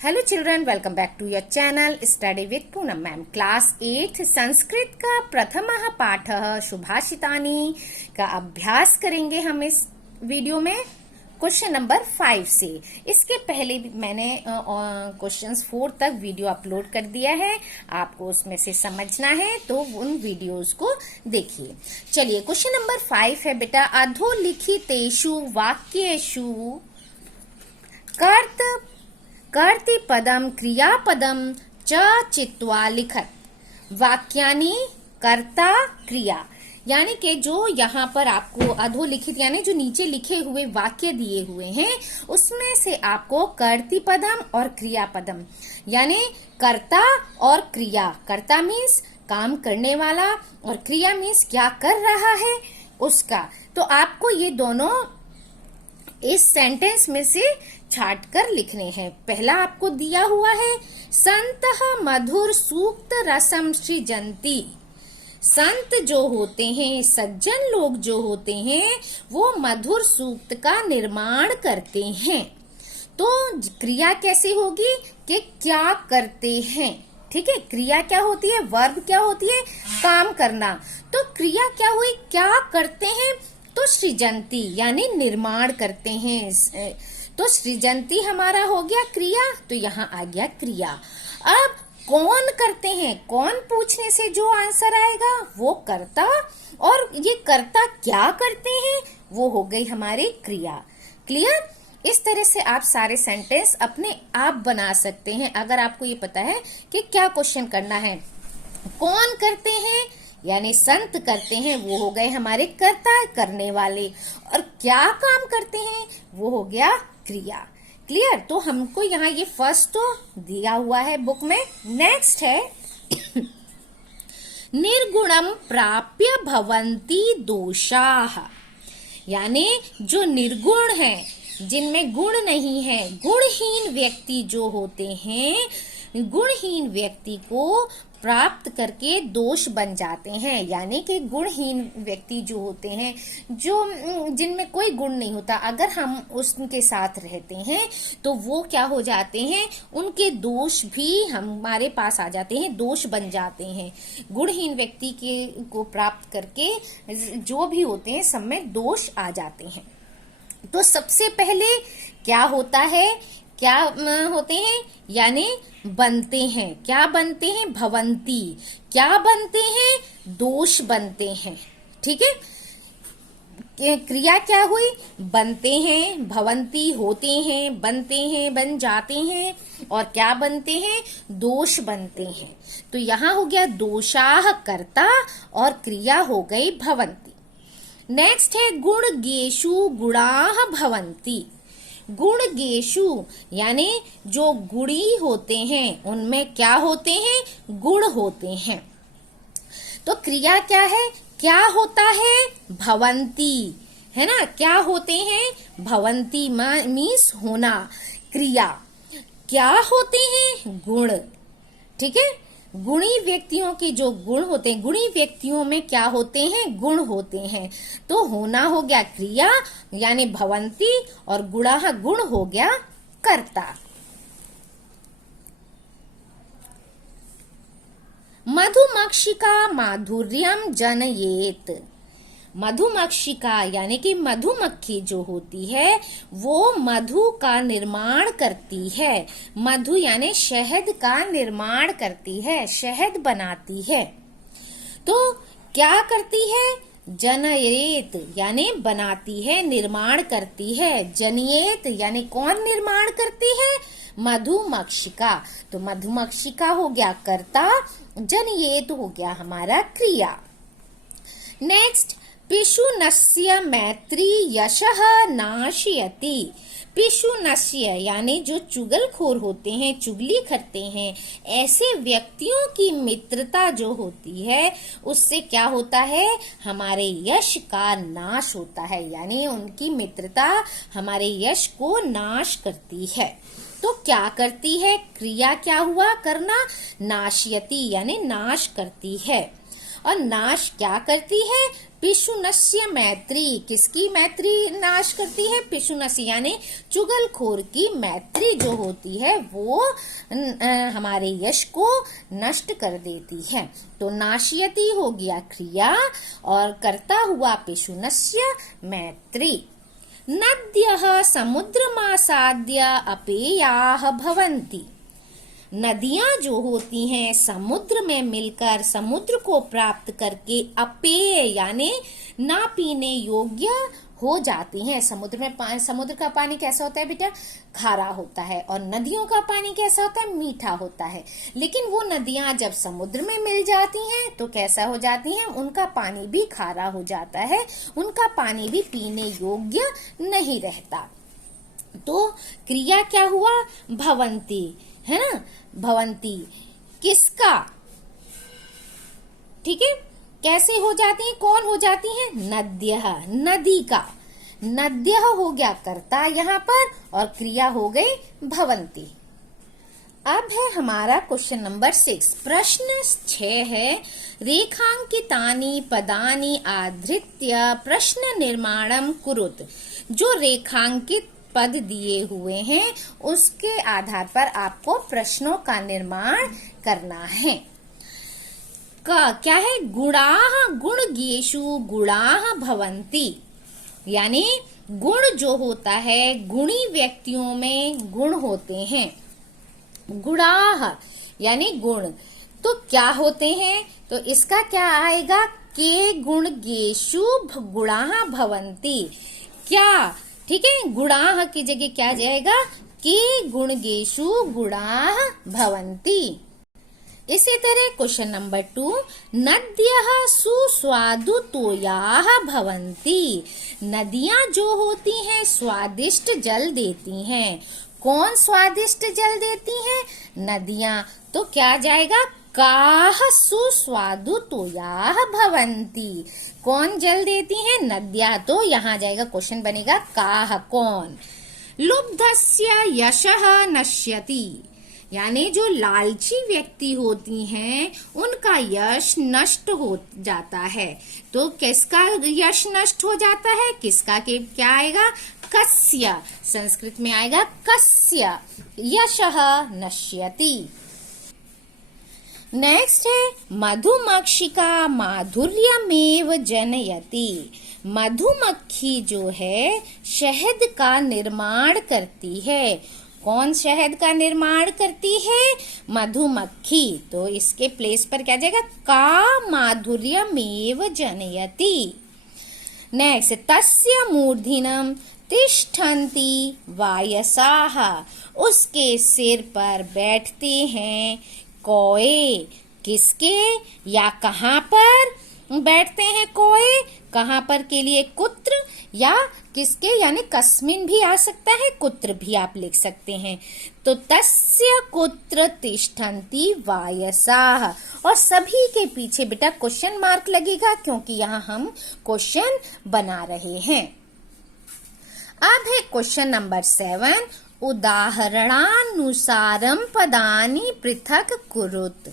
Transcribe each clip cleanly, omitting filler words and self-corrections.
Hello children, welcome back to your channel study with Poonam ma'am. Class 8 Sanskrit का प्रथमः पाठः सुभाषितानि का अभ्यास करेंगे हम इस वीडियो में क्वेश्चन नंबर 5 से। इसके पहले भी मैंने क्वेश्चंस 4 तक वीडियो अपलोड कर दिया है, आपको उसमें से समझना है तो उन वीडियोस को देखिए। चलिए, क्वेश्चन नंबर 5 है बेटा, अधोलिखितेषु वाक्येषु कर्तृपदम क्रियापदम च चित्वा लिखत। वाक्यानि कर्ता क्रिया, यानी कि जो यहाँ पर आपको अधोलिखित यानी जो नीचे लिखे हुए वाक्य दिए हुए हैं उसमें से आपको कर्तृपदम और क्रियापदम यानी कर्ता और क्रिया, कर्ता मीन्स काम करने वाला और क्रिया मीन्स क्या कर रहा है उसका, तो आपको ये दोनों इस सेंटेंस में से छाट कर लिखने हैं। पहला आपको दिया हुआ है, संतः मधुर सूक्त रसम सृजन्ति। संत जो होते हैं, सज्जन लोग जो होते हैं, वो मधुर सूक्त का निर्माण करते हैं। तो क्रिया कैसे होगी कि क्या करते हैं, ठीक है। क्रिया क्या होती है, वर्ब क्या होती है, काम करना। तो क्रिया क्या हुई, क्या करते हैं, तो सृजन्ति यानी निर्माण करते हैं। तो सृजन्ति हमारा हो गया क्रिया, तो यहाँ आ गया क्रिया। अब कौन करते हैं, कौन पूछने से जो आंसर आएगा वो कर्ता, और ये कर्ता क्या करते हैं वो हो गई हमारी क्रिया। क्लियर। इस तरह से आप सारे सेंटेंस अपने आप बना सकते हैं अगर आपको ये पता है कि क्या क्वेश्चन करना है। कौन करते हैं यानी संत करते हैं, वो हो गए हमारे कर्ता, करने वाले, और क्या काम करते हैं वो हो गया क्रिया। क्लियर। तो हमको यहाँ ये फर्स्ट तो दिया हुआ है बुक में। नेक्स्ट है निर्गुणम प्राप्य भवन्ति दोषाः, यानी जो निर्गुण है, जिनमें गुण नहीं है, गुणहीन व्यक्ति जो होते हैं, गुणहीन व्यक्ति को प्राप्त करके दोष बन जाते हैं। यानी कि गुणहीन व्यक्ति जो होते हैं, जो जिनमें कोई गुण नहीं होता, अगर हम उसके साथ रहते हैं तो वो क्या हो जाते हैं, उनके दोष भी हमारे पास आ जाते हैं, दोष बन जाते हैं। गुणहीन व्यक्ति के को प्राप्त करके जो भी होते हैं सब में दोष आ जाते हैं। तो सबसे पहले क्या होता है, क्या होते हैं यानी बनते हैं, क्या बनते हैं, भवंती, क्या बनते हैं, दोष बनते हैं। ठीक है। क्रिया क्या हुई, बनते हैं, भवंती होते हैं, बनते हैं, बन जाते हैं, और क्या बनते हैं, दोष बनते हैं। तो यहाँ हो गया दोषाः कर्ता और क्रिया हो गई भवंती। नेक्स्ट है गुणगेषु गुणाः भवन्ति। गुणगेषु यानी जो गुणी होते हैं उनमें क्या होते हैं, गुण होते हैं। तो क्रिया क्या है, क्या होता है, भवन्ति, है ना, क्या होते हैं, भवन्ति मीन्स होना। क्रिया क्या होते हैं, गुण। ठीक है। गुणी व्यक्तियों के जो गुण होते हैं, गुणी व्यक्तियों में क्या होते हैं, गुण होते हैं। तो होना हो गया क्रिया यानी भवन्ति, और गुणाः गुण हो गया कर्ता। मधुमक्षिका माधुर्यम जनयेत। मधुमक्षिका यानी कि मधुमक्खी जो होती है वो मधु का निर्माण करती है। मधु यानी शहद का निर्माण करती है, शहद बनाती है। तो क्या करती है, जनयेत यानी बनाती है, निर्माण करती है। जनयेत यानी कौन निर्माण करती है, मधुमक्षिका। तो मधुमक्षिका हो गया कर्ता, जनयेत हो गया हमारा क्रिया। नेक्स्ट, पिशुनस्य मैत्री यशः नाशयति। पिशुनस्य यानी जो चुगलखोर होते हैं, चुगली करते हैं, ऐसे व्यक्तियों की मित्रता जो होती है उससे क्या होता है, हमारे यश का नाश होता है। यानी उनकी मित्रता हमारे यश को नाश करती है। तो क्या करती है, क्रिया क्या हुआ, करना, नाशयति यानी नाश करती है। और नाश क्या करती है? पिशुनस्य मैत्री। किसकी मैत्री नाश करती है? पिशुनस्य यानी चुगलखोर की मैत्री जो होती है वो हमारे यश को नष्ट कर देती है। तो नाशयति हो गया क्रिया और करता हुआ पिशुनस्य मैत्री। नद्यः समुद्रमासाद्य अपेयाः भवन्ति। नदियां जो होती हैं समुद्र में मिलकर समुद्र को प्राप्त करके अपेय यानी ना पीने योग्य हो जाती हैं। समुद्र का पानी कैसा होता है बेटा? खारा होता है। और नदियों का पानी कैसा होता है? मीठा होता है। लेकिन वो नदियां जब समुद्र में मिल जाती हैं तो कैसा हो जाती हैं? उनका पानी भी खारा हो जाता है, उनका पानी भी पीने योग्य नहीं रहता। तो क्रिया क्या हुआ? भवंती, है ना? भवंती किसका? ठीक है, कैसे हो जाती है? कौन हो जाती है? नद्यः, नदी का। नद्यः हो गया कर्ता यहाँ पर और क्रिया हो गई भवंती। अब है हमारा क्वेश्चन नंबर 6। प्रश्न 6 है, रेखांकितानि पदानि आधृत्य प्रश्न निर्माणम कुरुत। जो रेखांकित पद दिए हुए हैं उसके आधार पर आपको प्रश्नों का निर्माण करना है। क्या है? गुणाः गुणज्ञेषु गुणाः भवन्ति। यानी गुण जो होता है गुणी व्यक्तियों में गुण होते हैं। गुणाः यानी गुण तो क्या होते हैं? तो इसका क्या आएगा? के गुणज्ञेषु गुणाः भवन्ति। क्या? ठीक है, गुणाः की जगह क्या जाएगा? के गुणज्ञेषु गुणाः भवन्ति। इसी तरह क्वेश्चन नंबर 2, नद्यः सुस्वादुतोयाः भवन्ति। नदियां जो होती हैं स्वादिष्ट जल देती हैं। कौन स्वादिष्ट जल देती हैं? नदियां। तो क्या जाएगा? काः सुस्वादुतोयाः भवन्ति। कौन जल देती हैं? नद्यां। तो यहाँ जाएगा, क्वेश्चन बनेगा काः, कौन। लुब्धस्य यशः नश्यति। यानी जो लालची व्यक्ति होती हैं उनका यश नष्ट हो जाता है। तो किसका यश नष्ट हो जाता है? किसका? के क्या आएगा? कस्य। संस्कृत में आएगा कस्य यशः नश्यति। नेक्स्ट है, मधुमक्षिका माधुर्यमेव जनयति। मधुमक्खी जो है शहद का निर्माण करती है। कौन शहद का निर्माण करती है? मधुमक्खी। तो इसके प्लेस पर क्या जाएगा? का माधुर्यमेव जनयति। नेक्स्ट, तस्य मूर्धन्यं तिष्ठन्ति वायसाः। उसके सिर पर बैठते हैं कौए। किसके या कहाँ पर बैठते हैं कौए? कहाँ पर के लिए? कुत्र या किसके? यानी कस्मिन भी आ सकता है, कुत्र भी आप लिख सकते हैं। तो तस्य कुत्र तिष्ठन्ति वायसाः। और सभी के पीछे बेटा क्वेश्चन मार्क लगेगा क्योंकि यहाँ हम क्वेश्चन बना रहे हैं। अब है क्वेश्चन नंबर 7, उदाहरणानुसारम पदानि पृथक कुरुत।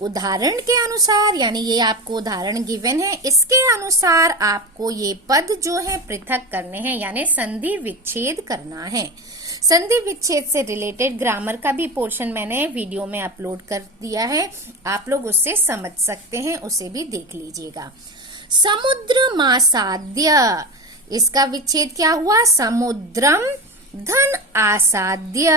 उदाहरण के अनुसार, यानी ये आपको उदाहरण गिवन है, इसके अनुसार आपको ये पद जो है पृथक करने हैं, यानी संधि विच्छेद करना है। संधि विच्छेद से रिलेटेड ग्रामर का भी पोर्शन मैंने वीडियो में अपलोड कर दिया है, आप लोग उससे समझ सकते हैं, उसे भी देख लीजिएगा। समुद्रमासाद्य, इसका विच्छेद क्या हुआ? समुद्रम धन आसाद्य।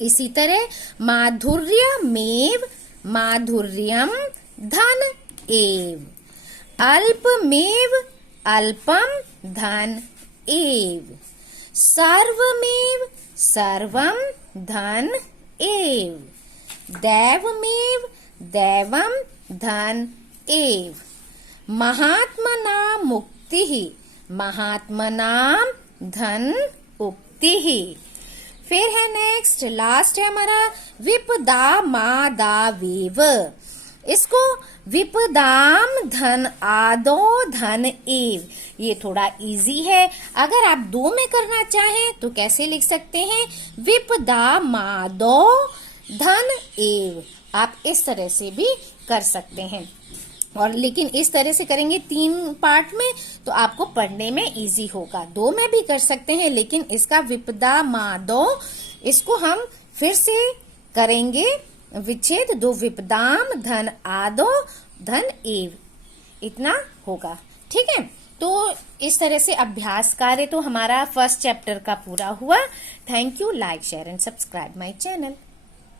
इसी तरह माधुर्यमेव माधुर्यम धन एव। अल्पमेव अल्पम धन एव। सर्वमेव सर्वम धन एव। दैवमेव दैवम धन एव। महात्मना मुक्तिः महात्मनाम धन उक्तिः। फिर है नेक्स्ट, लास्ट है हमारा विपदा मादावेव। इसको विपदाम धन आदो धन एव। ये थोड़ा इजी है, अगर आप 2 में करना चाहें तो कैसे लिख सकते हैं? विपदा मादो धन एव। आप इस तरह से भी कर सकते हैं। और लेकिन इस तरह से करेंगे 3 पार्ट में तो आपको पढ़ने में इजी होगा। 2 में भी कर सकते हैं, लेकिन इसका विपदा मादो इसको हम फिर से करेंगे विच्छेद। 2 विपदाम धन आदो धन एव, इतना होगा। ठीक है, तो इस तरह से अभ्यास कार्य तो हमारा फर्स्ट चैप्टर का पूरा हुआ। Thank you. Like share and subscribe my channel.